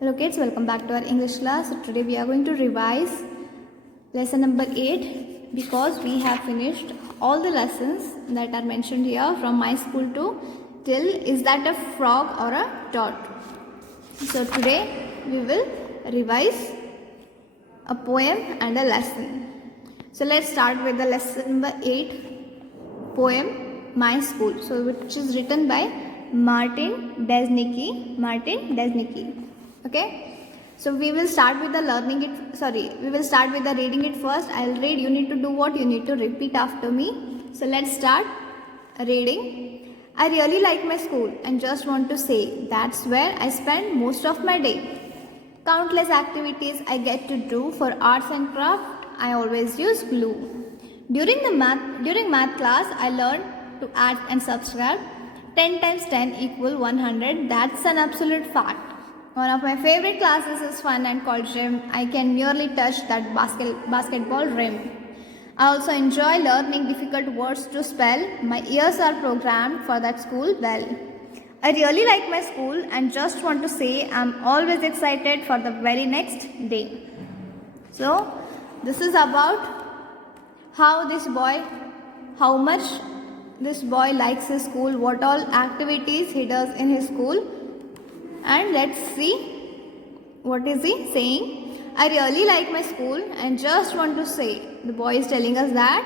Hello kids, welcome back to our English class. So today we are going to revise lesson number 8 because we have finished all the lessons that are mentioned here from my school to till is that a frog or a dot. So today we will revise a poem and a lesson. So let's start with the lesson number 8 poem My School. So which is written by Martin Desnicki. Okay, so we will start with the reading it first. I'll read, you need to do what? You need to repeat after me. So let's start reading. I really like my school and just want to say that's where I spend most of my day. Countless activities I get to do for arts and craft. I always use glue. During math class, I learned to add and subtract. 10 times 10 equal 100. That's an absolute fact. One of my favorite classes is fun and called gym. I can nearly touch that basketball rim. I also enjoy learning difficult words to spell. My ears are programmed for that school bell. I really like my school and just want to say I'm always excited for the very next day. So this is about how much this boy likes his school, what all activities he does in his school. And let's see what is he saying. I really like my school and just want to say, the boy is telling us that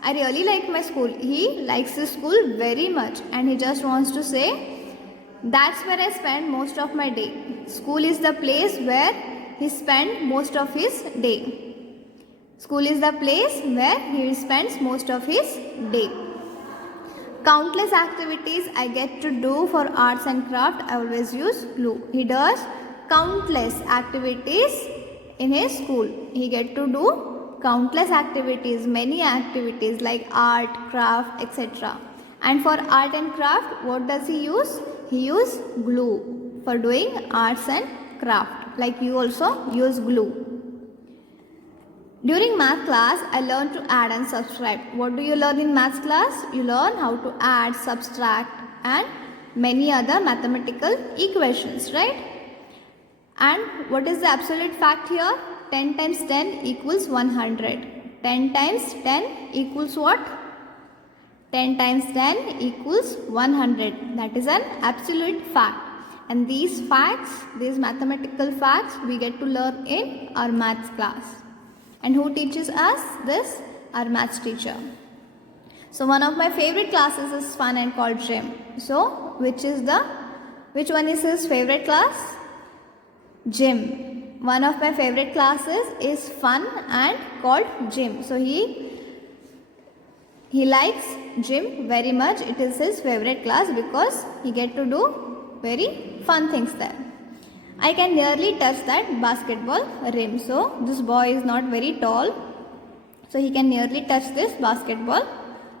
I really like my school. He likes his school very much and he just wants to say that's where I spend most of my day. School is the place where he spends most of his day. School is the place where he spends most of his day. Countless activities I get to do for arts and craft. I always use glue. He does countless activities in his school. He get to do countless activities, many activities like art, craft, etc. And for art and craft, what does he use? He use glue for doing arts and craft. Like you also use glue. During math class, I learned to add and subtract. What do you learn in math class? You learn how to add, subtract and many other mathematical equations, right? And what is the absolute fact here? 10 times 10 equals 100. 10 times 10 equals what? 10 times 10 equals 100. That is an absolute fact. And these facts, these mathematical facts, we get to learn in our maths class. And who teaches us this? Our maths teacher. So one of my favorite classes is fun and called gym. So which one is his favorite class? Gym. One of my favorite classes is fun and called gym. So he likes gym very much. It is his favorite class because he get to do very fun things there. I can nearly touch that basketball rim. So this boy is not very tall. So he can nearly touch this basketball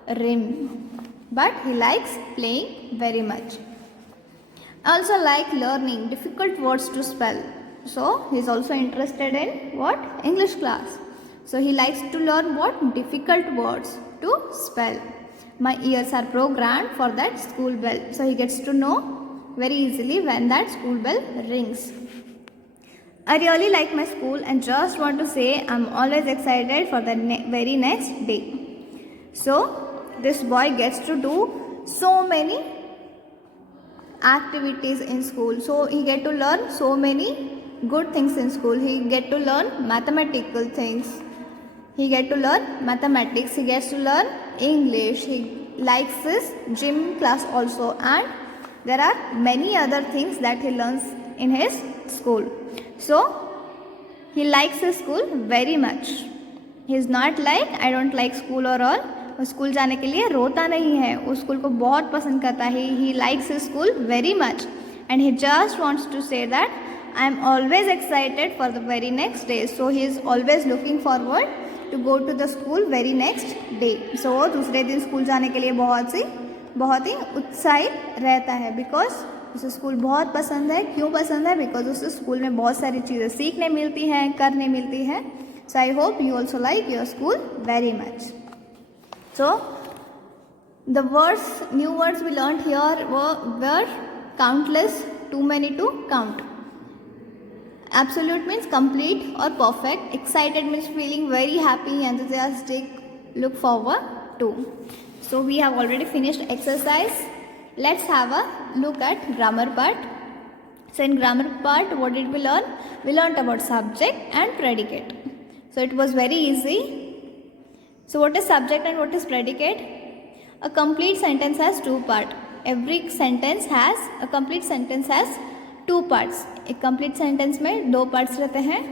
rim. But he likes playing very much. I also like learning difficult words to spell. So he is also interested in what? English class. So he likes to learn what? Difficult words to spell. My ears are programmed for that school bell. So he gets to know very easily when that school bell rings. I really like my school and just want to say I'm always excited for the very next day. So this boy gets to do so many activities in school. So he get to learn so many good things in school. He get to learn mathematical things. He get to learn mathematics. He gets to learn English. He likes his gym class also, and there are many other things that he learns in his school. So he likes his school very much. He is not like I don't like school or all. वो school जाने के लिए रोता नहीं है. उस school को बहुत पसंद करता है. He likes his school very much and he just wants to say that I am always excited for the very next day. So he is always looking forward to go to the school very next day. So दूसरे दिन school जाने के लिए बहुत ही उत्साहित रहता है because उसे स्कूल बहुत पसंद है. क्यों पसंद है? बिकॉज उसे स्कूल में बहुत सारी चीज़ें सीखने मिलती हैं, करने मिलती हैं. So I hope you also like your school very much. So the new words we learn here were countless, too many to count. Absolute means complete or perfect. Excited means feeling very happy, enthusiastic, look forward to. So we have already finished exercise. Let's have a look at grammar part. So in grammar part, what did we learn? We learned about subject and predicate. So it was very easy. So what is subject and what is predicate? A complete sentence has two parts. Every sentence has, a complete sentence has two parts. एक complete sentence में दो parts रहते हैं.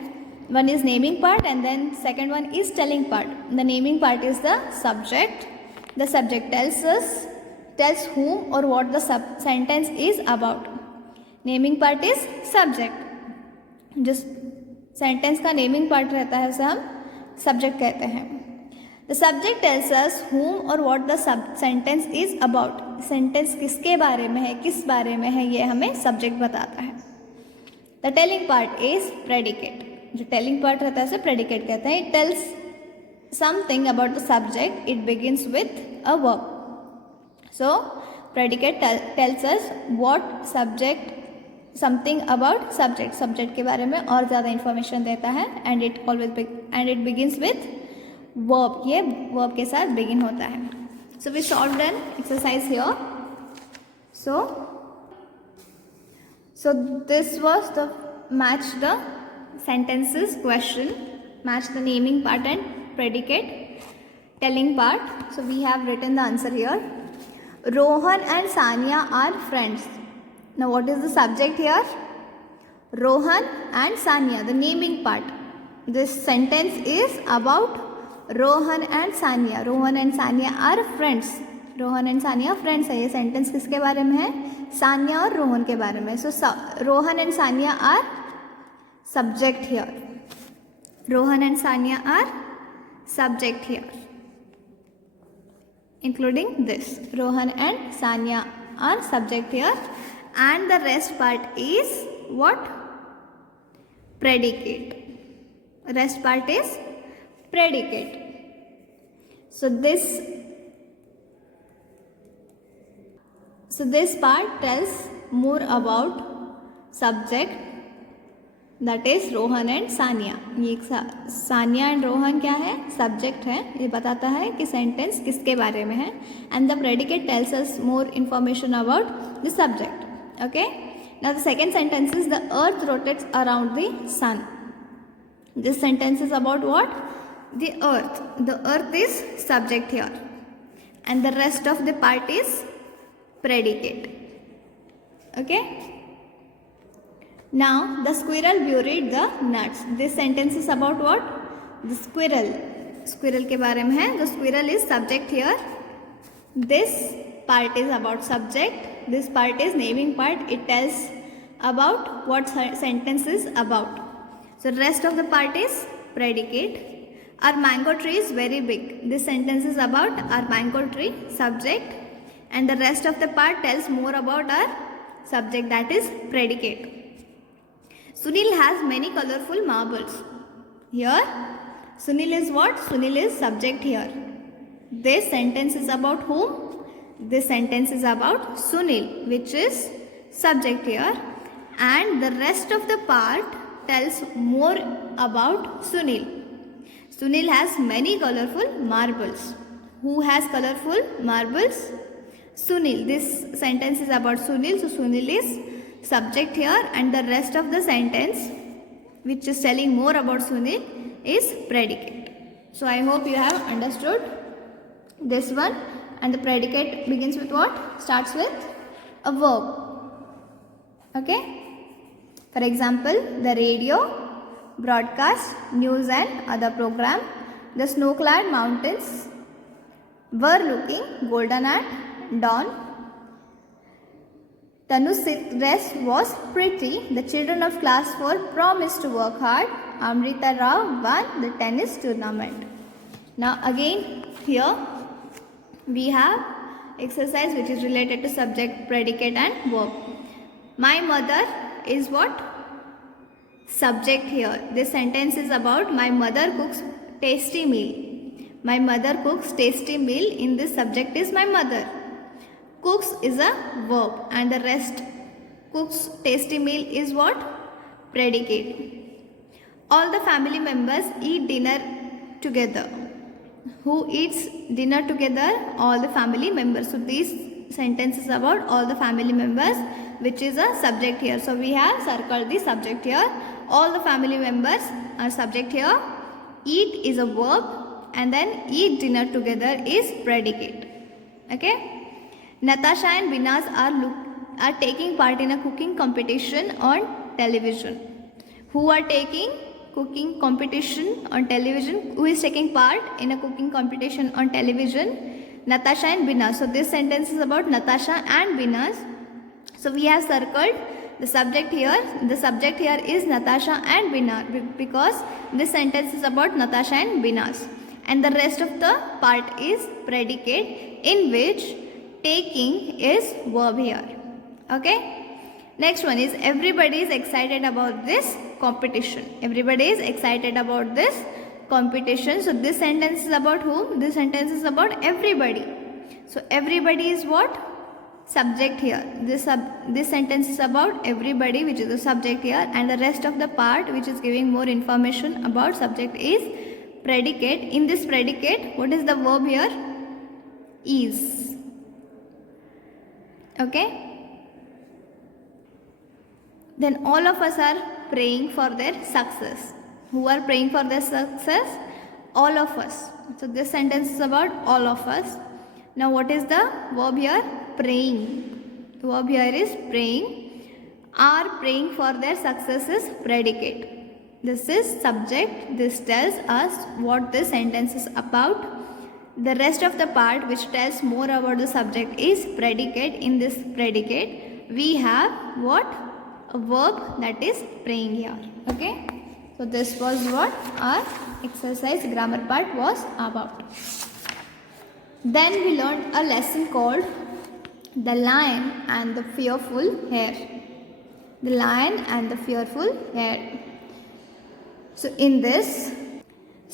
One is naming part and then second one is telling part. The naming part is the subject. The subject tells whom or what the sentence is about. Naming part is subject. जिस sentence का naming part रहता है उसे हम subject कहते हैं. The subject tells us whom or what the sentence is about. Sentence किसके बारे में है, किस बारे में है, ये हमें subject बताता है. The telling part is predicate. जो telling part रहता है उसे predicate कहते हैं. It tells something about the subject. It begins with a verb. So predicate tells us what subject, something about subject. Subject के बारे में और ज़्यादा information देता है. And it begins with verb. ये verb के साथ begin होता है. So we solved an exercise here. So this was the match the sentences question, match the naming part and predicate, telling part. So we have written the answer here. Rohan and Sanya are friends. Now what is the subject here? Rohan and Sanya, the naming part. This sentence is about Rohan and Sania. Rohan and Sania are friends. Rohan and Sania friends है. ये sentence किसके बारे में है? सानिया और रोहन के बारे में. So Rohan and Sania are subject here. Rohan and Sania are subject here, including this. Rohan and Sania are subject here and the rest part is what? Predicate. Rest part is predicate. So this part tells more about subject, that is Rohan and Sanya. ये Sania and Rohan क्या है? Subject है. ये बताता है कि sentence किसके बारे में है. And the predicate tells us more information about the subject. Okay. Now the second sentence is the earth rotates around the sun. This sentence is about what? The earth. The earth is subject here and the rest of the part is predicate. Okay. Now the squirrel buried the nuts. This sentence is about what? The squirrel. Squirrel के बारे में है. The squirrel is subject here. This part is about subject. This part is naming part. It tells about what sentence is about. So rest of the part is predicate. Our mango tree is very big. This sentence is about our mango tree, subject, and the rest of the part tells more about our subject, that is predicate. Sunil has many colorful marbles. Here, Sunil is what? Sunil is subject here. This sentence is about whom? This sentence is about Sunil, which is subject here, and the rest of the part tells more about Sunil. Sunil has many colorful marbles. Who has colorful marbles? Sunil. This sentence is about Sunil. So Sunil is subject here and the rest of the sentence, which is telling more about Sunil, is predicate. So I hope you have understood this one. And the predicate begins with what? Starts with a verb. Okay. For example, the radio broadcast news and other program. The snow-clad mountains were looking golden at dawn. Tanu's dress was pretty. The children of class 4 promised to work hard. Amrita Rao won the tennis tournament. Now again here we have exercise which is related to subject, predicate and verb. My mother is what? Subject here. This sentence is about my mother cooks tasty meal. My mother cooks tasty meal. In this subject is my mother. Cooks is a verb and the rest, cooks tasty meal, is what? Predicate. All the family members eat dinner together. Who eats dinner together? All the family members. So this sentence is about all the family members, which is a subject here. So we have circled the subject here. All the family members are subject here. Eat is a verb, and then eat dinner together is predicate. Okay. Natasha and Vinas are taking part in a cooking competition on television. Who are taking cooking competition on television? Who is taking part in a cooking competition on television? Natasha and Vinas. So this sentence is about Natasha and Vinas. So we have circled the subject here. The subject here is Natasha and Vinas because this sentence is about Natasha and Vinas. And the rest of the part is predicate, in which taking is verb here. Okay. Next one is everybody is excited about this competition. Everybody is excited about this competition. So this sentence is about whom? This sentence is about everybody. So everybody is what? Subject here. This sentence is about everybody, which is the subject here, and the rest of the part, which is giving more information about subject, is predicate. In this predicate, what is the verb here? Is. Okay. Then all of us are praying for their success. Who are praying for their success? All of us. So this sentence is about all of us. Now what is the verb here? Praying. The verb here is praying. Are praying for their success is predicate. This is subject. This tells us what this sentence is about. The rest of the part, which tells more about the subject, is predicate. In this predicate, we have what? A verb, that is praying here. Okay. So this was what our exercise grammar part was about. Then we learned a lesson called The Lion and the Fearful Hare. The Lion and the Fearful Hare. So in this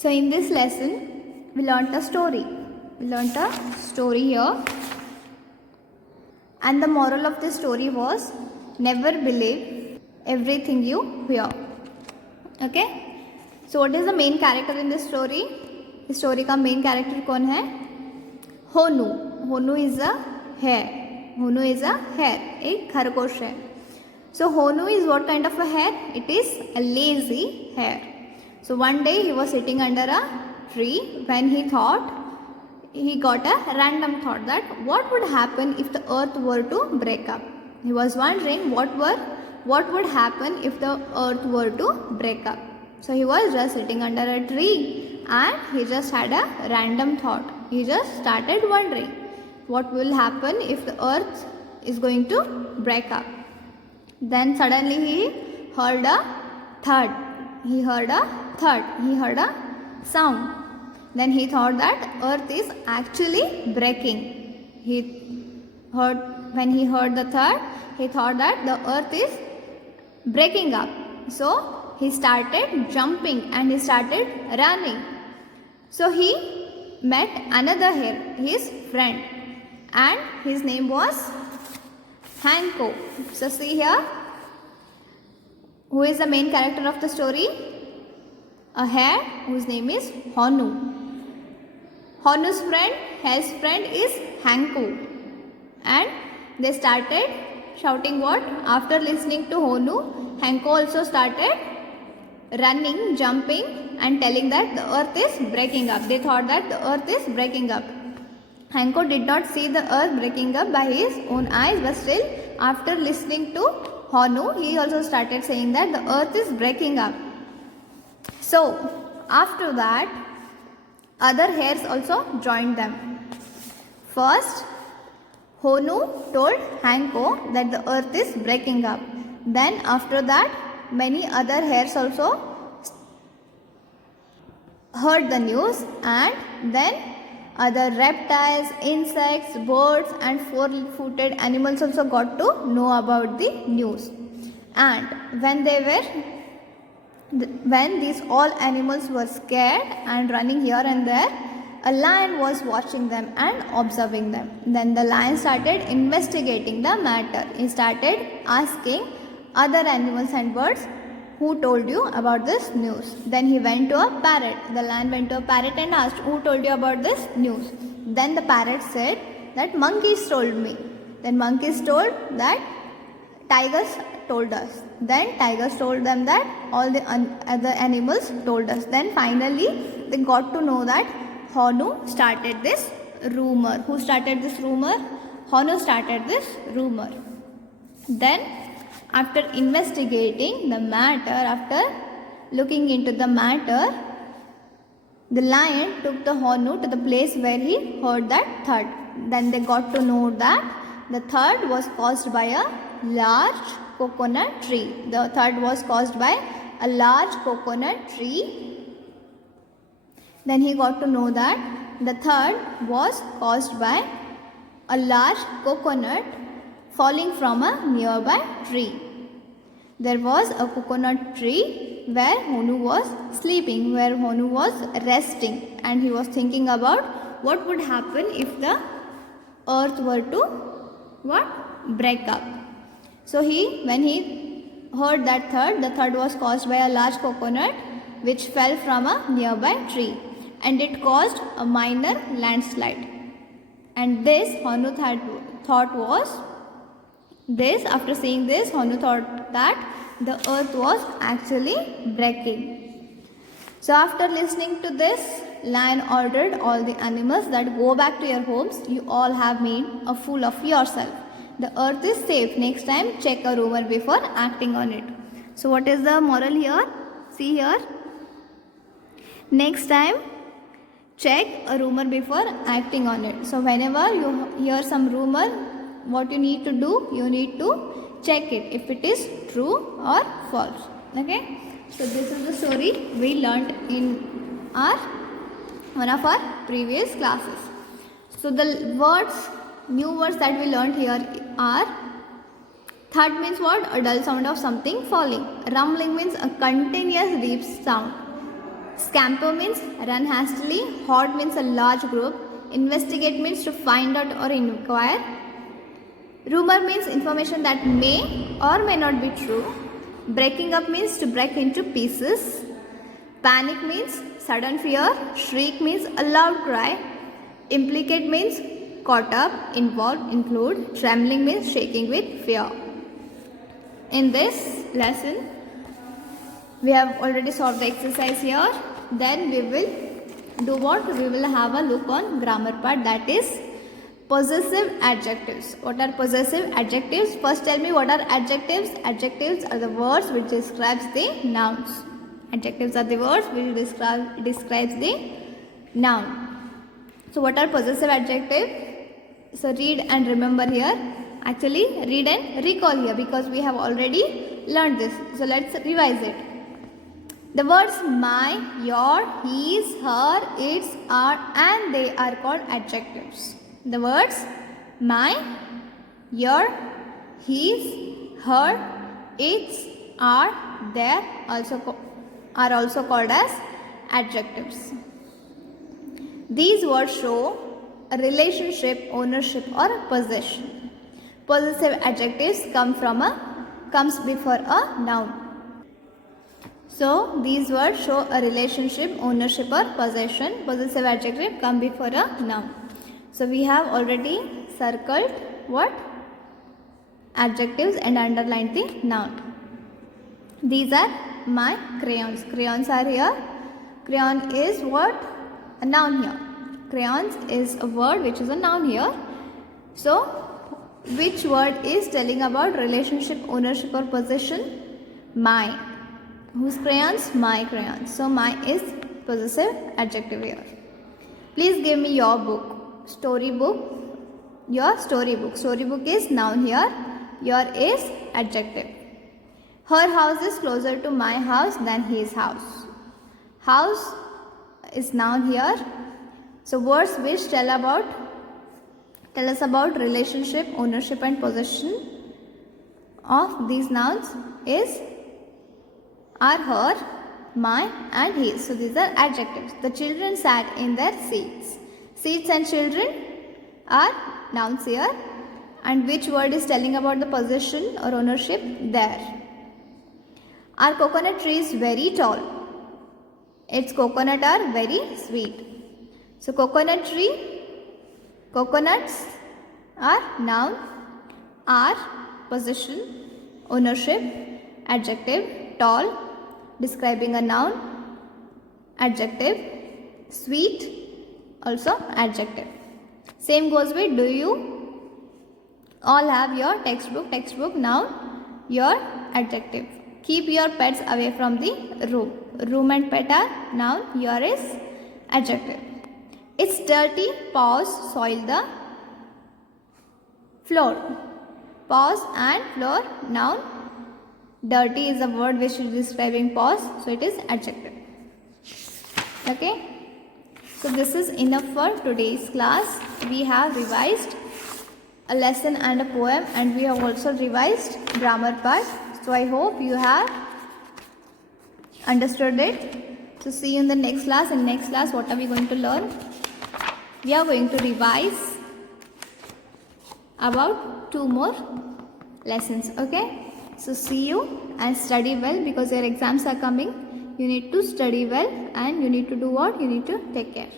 lesson we learned a story. We learned a story here. And the moral of this story was, never believe everything you hear. Okay. So what is the main character in this story? इस story का main character कौन है? होनू. होनू is a hare. होनू is a hare. एक खरगोश है. So Honu is what kind of a hare? It is a lazy hare. So one day he was sitting under a tree when he got a random thought that what would happen if the earth were to break up. He was wondering what would happen if the earth were to break up. So he was just sitting under a tree and he just had a random thought. He just started wondering what will happen if the earth is going to break up. Then suddenly he heard a thud. He heard a sound. Then he thought that earth is actually breaking. When he heard the thud, he thought that the earth is breaking up. So he started jumping and he started running. So he met another hare, his friend, and his name was Hanko. So see here, who is the main character of the story? A hare whose name is Honu. Honu's friend, hare's friend is Hanko. And they started shouting what? After listening to Honu, Hanko also started running, jumping and telling that the earth is breaking up. They thought that the earth is breaking up. Hanko did not see the earth breaking up by his own eyes, but still after listening to Honu, he also started saying that the earth is breaking up. So after that, other hares also joined them. First, Honu told Hanko that the earth is breaking up. Then after that, many other hares also heard the news, and then other reptiles, insects, birds and four-footed animals also got to know about the news. And when these all animals were scared and running here and there, a lion was watching them and observing them. Then the lion started investigating the matter. He started asking other animals and birds Who told you about this news? Then he went to a parrot. The lion went to a parrot and asked, who told you about this news? Then the parrot said that monkeys told me. Then monkeys told that tigers told us. Then tigers told them that all the other animals told us. Then finally they got to know that Honu started this rumor. Who started this rumor? Honu started this rumor. Then after investigating the matter, after looking into the matter, the lion took the Honu to the place where he heard that thud. Then they got to know that the thud was caused by a large coconut tree. The thud was caused by a large coconut tree. Then he got to know that the thud was caused by a large coconut falling from a nearby tree. There was a coconut tree where Honu was sleeping, where Honu was resting, and he was thinking about what would happen if the earth were to break up. So when he heard that thud, the thud was caused by a large coconut which fell from a nearby tree, and it caused a minor landslide. And this Honu thought was this. After seeing this, Honu thought that the earth was actually breaking. So after listening to this, lion ordered all the animals that go back to your homes. You all have made a fool of yourself. The earth is safe. Next time check a rumor before acting on it. So what is the moral here? See here. Next time check a rumor before acting on it. So whenever you hear some rumor, what you need to do? You need to check it if it is true or false. Okay. So this is the story we learned in one of our previous classes. So the new words that we learned here are: thud means what? A dull sound of something falling. Rumbling means a continuous deep sound. Scamper means run hastily. Horde means a large group. Investigate means to find out or inquire. Rumor means information that may or may not be true. Breaking up means to break into pieces. Panic means sudden fear. Shriek means a loud cry. Implicate means caught up, involved, include. Trembling means shaking with fear. In this lesson, we have already solved the exercise here. Then we will do what? We will have a look on grammar part, that is possessive adjectives. What are possessive adjectives? First tell me what are adjectives. Adjectives are the words which describes the nouns. Adjectives are the words which describes the noun. So what are possessive adjectives? So read and remember here. Actually read and recall here because we have already learned this. So let's revise it. The words my, your, his, her, its, our and they are called adjectives. The words my, your, his, her, its, are, their are also called as adjectives. These words show a relationship, ownership or possession. Possessive adjectives comes before a noun. So these words show a relationship, ownership or possession. Possessive adjective come before a noun. So we have already circled what? Adjectives and underlined the noun. These are my crayons. Crayons are here. Crayon is what? A noun here. Crayons is a word which is a noun here. So which word is telling about relationship, ownership or possession? My. Whose crayons? My crayons. So my is possessive adjective here. Please give me your book. Storybook. Your storybook. Storybook is noun here. Your is adjective. Her house is closer to my house than his house. House is noun here. So words which tell us about relationship, ownership and possession of these nouns are her, my and his. So these are adjectives. The children sat in their seats. Seats and children are nouns here. And which word is telling about the possession or ownership? There. Our coconut tree is very tall. Its coconut are very sweet. So coconut tree, coconuts are noun, are possession, ownership, adjective, tall, describing a noun, adjective, sweet, also adjective. Same goes with do you. All have your textbook noun, your adjective. Keep your pets away from the room. Room and pet are noun, your is adjective. It's dirty paws soil the floor. Paws and floor noun. Dirty is a word which is describing paws, so it is adjective. Okay. So this is enough for today's class. We have revised a lesson and a poem, and we have also revised grammar part. So I hope you have understood it. So see you in the next class. In next class, what are we going to learn? We are going to revise about 2 more lessons. Okay. So see you and study well, because your exams are coming. You need to study well and you need to do what? You need to take care.